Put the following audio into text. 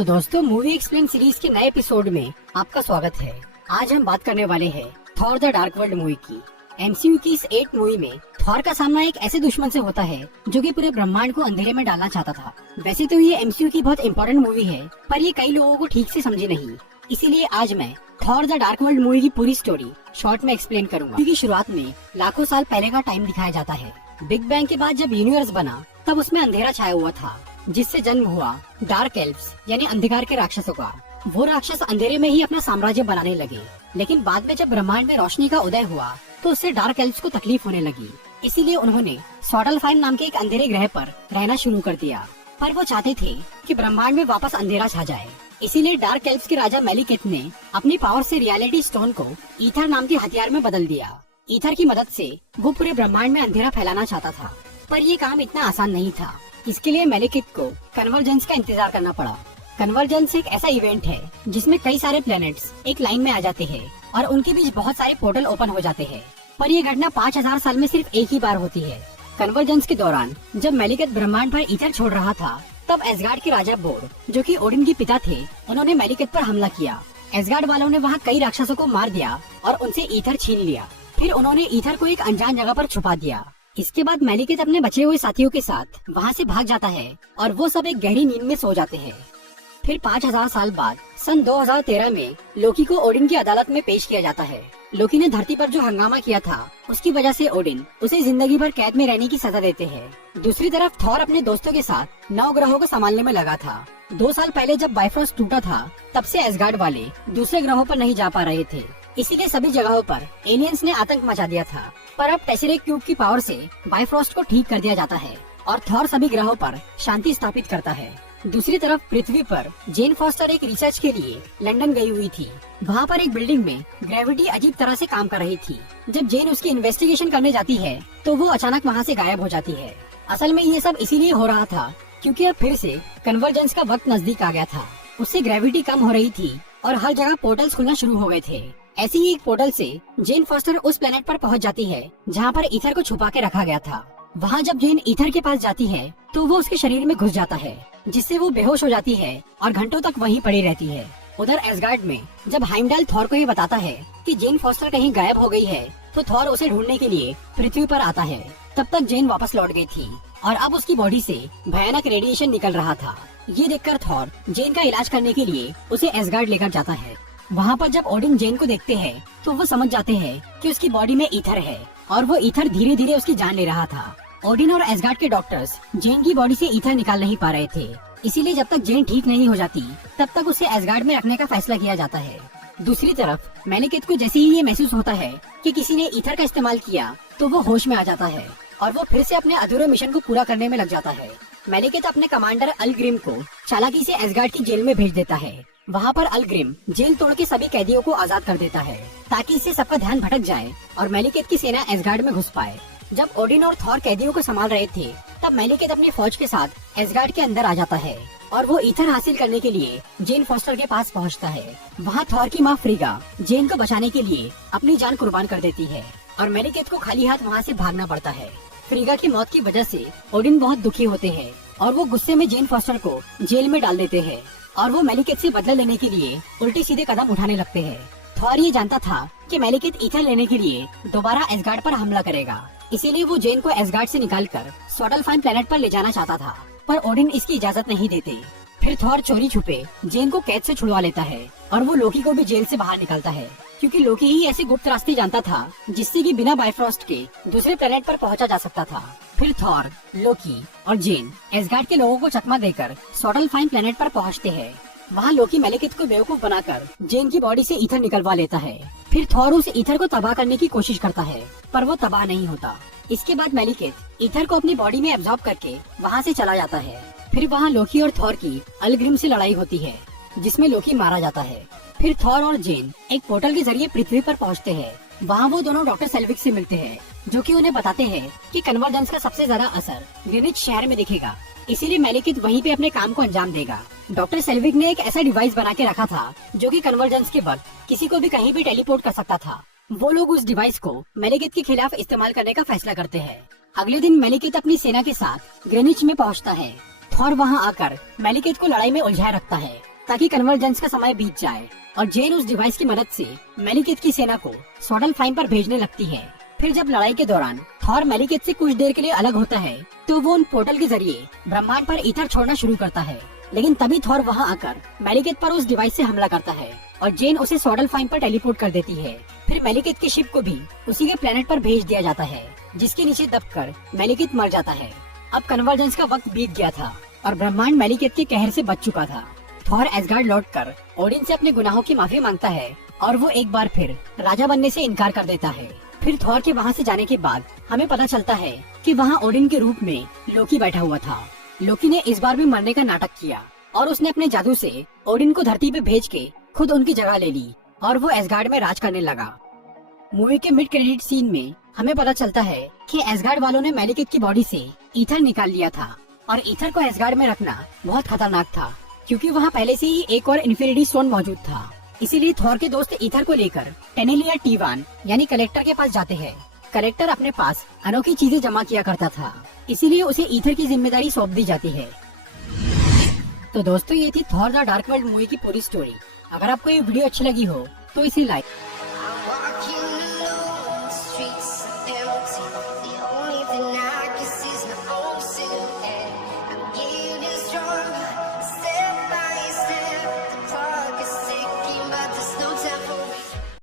तो दोस्तों, movie explain series के नए एपिसोड में आपका स्वागत है। आज हम बात करने वाले हैं Thor the dark world movie की। एमसीयू की इस 8 मूवी में थॉर का सामना एक ऐसे दुश्मन से होता है जो कि पूरे ब्रह्मांड को अंधेरे में डालना चाहता था। वैसे तो ये एमसीयू की बहुत इंपॉर्टेंट मूवी है, पर ये कई लोगों को ठीक से समझी नहीं। इसीलिए आज मैं Thor the dark world movie की पूरी स्टोरी शॉर्ट में एक्सप्लेन करूंगा। मूवी की शुरुआत में लाखों साल पहले का टाइम दिखाया जाता है। बिग बैंग के बाद जब यूनिवर्स बना तब उसमें अंधेरा छाया हुआ था, जिससे जन्म हुआ डार्क एल्व्स यानी अंधकार के राक्षसों का। वो राक्षस अंधेरे में ही अपना साम्राज्य बनाने लगे, लेकिन बाद में जब ब्रह्मांड में रोशनी का उदय हुआ तो उससे डार्क एल्व्स को तकलीफ होने लगी। इसीलिए उन्होंने स्वाडलफाइन नाम के एक अंधेरे ग्रह पर रहना शुरू कर दिया। पर वो चाहते थे कि ब्रह्मांड में वापस अंधेरा छा जाए। इसीलिए डार्क एल्व्स के राजा मेलिकेथ ने अपनी पावर से रियलिटी स्टोन को ईथर नाम के हथियार में बदल दिया। ईथर की मदद से वो पूरे ब्रह्मांड में अंधेरा फैलाना चाहता था, पर ये काम इतना आसान नहीं था। इसके लिए मेलिकेथ को कन्वर्जेंस का इंतजार करना पड़ा। कन्वर्जेंस एक ऐसा इवेंट है जिसमें कई सारे प्लैनेट्स एक लाइन में आ जाते हैं और उनके बीच बहुत सारे पोर्टल ओपन हो जाते हैं। पर ये घटना 5000 साल में सिर्फ एक ही बार होती है। कन्वर्जेंस के दौरान जब मेलिकेथ ब्रह्मांड पर ईथर छोड़ रहा था, तब एसगार्ड के राजा बोर, जो कि ओडिन के पिता थे, उन्होंने मेलिकेथ पर हमला किया। एसगार्ड वालों ने वहाँ कई राक्षसों को मार दिया और उनसे ईथर छीन लिया। फिर उन्होंने ईथर को एक अनजान जगह पर छुपा दिया। इसके बाद मेलिकेथ अपने बचे हुए साथियों के साथ वहाँ से भाग जाता है और वो सब एक गहरी नींद में सो जाते हैं। फिर 5000 साल बाद सन 2013 में लोकी को ओडिन की अदालत में पेश किया जाता है। लोकी ने धरती पर जो हंगामा किया था, उसकी वजह से ओडिन उसे जिंदगी भर कैद में रहने की सजा देते हैं। दूसरी तरफ थॉर अपने दोस्तों के साथ 9 ग्रहों को संभालने में लगा था। 2 साल पहले जब बाइफ्रॉस्ट टूटा था, तब से एसगार्ड वाले दूसरे ग्रहों पर नहीं जा पा रहे थे। इसीलिए सभी जगहों पर एलियंस ने आतंक मचा दिया था। पर अब टेसेरेक्ट क्यूब की पावर से बाइफ्रॉस्ट को ठीक कर दिया जाता है और थॉर सभी ग्रहों पर शांति स्थापित करता है। दूसरी तरफ पृथ्वी पर जेन फॉस्टर एक रिसर्च के लिए लंदन गई हुई थी। वहाँ पर एक बिल्डिंग में ग्रेविटी अजीब तरह से काम कर रही थी। जब जेन उसकी इन्वेस्टिगेशन करने जाती है तो वो अचानक वहाँ से गायब हो जाती है। असल में ये सब इसीलिए हो रहा था क्योंकि अब फिर से कन्वर्जेंस का वक्त नजदीक आ गया था। उससे ग्रेविटी कम हो रही थी और हर जगह पोर्टल्स खुलना शुरू हो गए थे। ऐसी ही एक पोर्टल से जेन फॉस्टर उस प्लेनेट पर पहुंच जाती है जहां पर ईथर को छुपा के रखा गया था। वहां जब जेन ईथर के पास जाती है तो वो उसके शरीर में घुस जाता है, जिससे वो बेहोश हो जाती है और घंटों तक वहीं पड़ी रहती है। उधर एसगार्ड में जब हाइमडल थॉर को ये बताता है कि जेन फॉस्टर कहीं गायब हो गई है, तो थॉर उसे ढूंढने के लिए पृथ्वी पर आता है। तब तक जेन वापस लौट गई थी और अब उसकी बॉडी से भयानक रेडिएशन निकल रहा था। ये देखकर थॉर जेन का इलाज करने के लिए उसे एसगार्ड लेकर जाता है। वहाँ पर जब ओडिन जेन को देखते हैं तो वो समझ जाते हैं कि उसकी बॉडी में ईथर है और वो ईथर धीरे धीरे उसकी जान ले रहा था। ओडिन और एसगार्ड के डॉक्टर्स जेन की बॉडी से ईथर निकाल नहीं पा रहे थे। इसीलिए जब तक जेन ठीक नहीं हो जाती, तब तक उसे एसगार्ड में रखने का फैसला किया जाता है। दूसरी तरफ मेलिकेथ को जैसे ही ये महसूस होता है कि किसी ने ईथर का इस्तेमाल किया, तो वो होश में आ जाता है और वो फिर से अपने अधूरे मिशन को पूरा करने में लग जाता है। मेलिकेथ अपने कमांडर अलग्रिम को चालाकी से एसगार्ड की जेल में भेज देता है। वहाँ पर अलग्रिम जेल तोड़ के सभी कैदियों को आजाद कर देता है, ताकि इससे सबका ध्यान भटक जाए और मेलिकेथ की सेना एसगार्ड में घुस पाए। जब ओडिन और थॉर कैदियों को संभाल रहे थे, तब मेलिकेथ अपनी फौज के साथ एसगार्ड के अंदर आ जाता है और वो ईथर हासिल करने के लिए जेन फॉस्टर के पास पहुँचता है। वहाँ थॉर की माँ फ्रीगा जेन को बचाने के लिए अपनी जान कुर्बान कर देती है और मेलिकेथ को खाली हाथ वहाँ से भागना पड़ता है। फ्रीगा की मौत की वजह से ओडिन बहुत दुखी होते हैं और वो गुस्से में जेन फॉस्टर को जेल में डाल देते हैं और वो मेलिकेथ से बदला लेने के लिए उल्टे सीधे कदम उठाने लगते हैं। थॉर ये जानता था कि मेलिकेथ ईथर लेने के लिए दोबारा एसगार्ड पर हमला करेगा, इसीलिए वो जेन को एसगार्ड से निकालकर स्वाडलफाइन प्लेनेट पर ले जाना चाहता था, पर ओडिन इसकी इजाजत नहीं देते। फिर थॉर चोरी छुपे जेन को कैद से छुड़वा लेता है और वो लोकी को भी जेल से बाहर निकालता है, क्योंकि लोकी ही ऐसे गुप्त रास्ते जानता था जिससे कि बिना बाइफ्रॉस्ट के दूसरे प्लेनेट पर पहुंचा जा सकता था। फिर थॉर, लोकी और जेन एसगार्ड के लोगों को चकमा देकर स्वाडलफाइन प्लेनेट पर पहुंचते हैं। वहाँ लोकी मेलिकेथ को बेवकूफ बनाकर जेन की बॉडी से ईथर निकलवा लेता है। फिर थॉर उस ईथर को तबाह करने की कोशिश करता है, पर वो तबाह नहीं होता। इसके बाद मेलिकेथ ईथर को अपनी बॉडी में एब्जॉर्ब करके वहाँ से चला जाता है। फिर वहाँ लोकी और थॉर की अलग्रिम से लड़ाई होती है, जिसमें लोकी मारा जाता है। फिर थॉर और जेन एक पोर्टल के जरिए पृथ्वी पर पहुँचते हैं। वहाँ वो दोनों डॉक्टर सेल्विक से मिलते हैं, जो कि उन्हें बताते हैं कि कन्वर्जेंस का सबसे ज्यादा असर ग्रीनिच शहर में दिखेगा, इसीलिए मेलिकेथ वहीं पे अपने काम को अंजाम देगा। डॉक्टर सेल्विक ने एक ऐसा डिवाइस बना के रखा था जो कि कन्वर्जेंस के वक्त किसी को भी कहीं भी टेलीपोर्ट कर सकता था। वो लोग उस डिवाइस को मेलिकेथ के खिलाफ इस्तेमाल करने का फैसला करते हैं। अगले दिन मेलिकेथ अपनी सेना के साथ ग्रीनिच में पहुंचता है। थॉर वहां आकर मेलिकेथ को लड़ाई में उलझाए रखता है ताकि कन्वर्जेंस का समय बीत जाए और जेन उस डिवाइस की मदद से मेलिकेथ की सेना को स्वॉडलफाइम पर भेजने लगती है। फिर जब लड़ाई के दौरान थॉर मेलिकेथ से कुछ देर के लिए अलग होता है तो वो उन पोर्टल के जरिए ब्रह्मांड पर ईथर छोड़ना शुरू करता है। लेकिन तभी थॉर वहाँ आकर मेलिकेथ पर उस डिवाइस से हमला करता है और जेन उसे स्वॉडलफाइम पर टेलीपोर्ट कर देती है। फिर मेलिकेथ के शिप को भी उसी के प्लेनेट पर भेज दिया जाता है, जिसके नीचे दबकर मेलिकेथ मर जाता है। अब कन्वर्जेंस का वक्त बीत गया था और ब्रह्मांड मेलिकेथ के कहर से बच चुका था। थॉर एसगार्ड लौटकर ओडिन से अपने गुनाहों की माफी मांगता है और वो एक बार फिर राजा बनने से इनकार कर देता है। फिर थॉर के वहाँ से जाने के बाद हमें पता चलता है कि वहाँ ओडिन के रूप में लोकी बैठा हुआ था। लोकी ने इस बार भी मरने का नाटक किया और उसने अपने जादू से ओडिन को धरती पे भेज के खुद उनकी जगह ले ली और वो एसगार्ड में राज करने लगा। मूवी के मिड क्रेडिट सीन में हमें पता चलता है कि एसगार्ड वालों ने मेलिकेथ की बॉडी से ईथर निकाल लिया था और ईथर को एसगार्ड में रखना बहुत खतरनाक था, क्योंकि वहाँ पहले से ही एक और इन्फिनिटी स्टोन मौजूद था। इसीलिए थॉर के दोस्त ईथर को लेकर टेनेलिया टीवान यानी कलेक्टर के पास जाते हैं। कलेक्टर अपने पास अनोखी चीजें जमा किया करता था, इसीलिए उसे ईथर की जिम्मेदारी सौंप दी जाती है। तो दोस्तों, ये थी Thor the dark world movie की पूरी स्टोरी। अगर आपको ये वीडियो अच्छी लगी हो तो इसे लाइक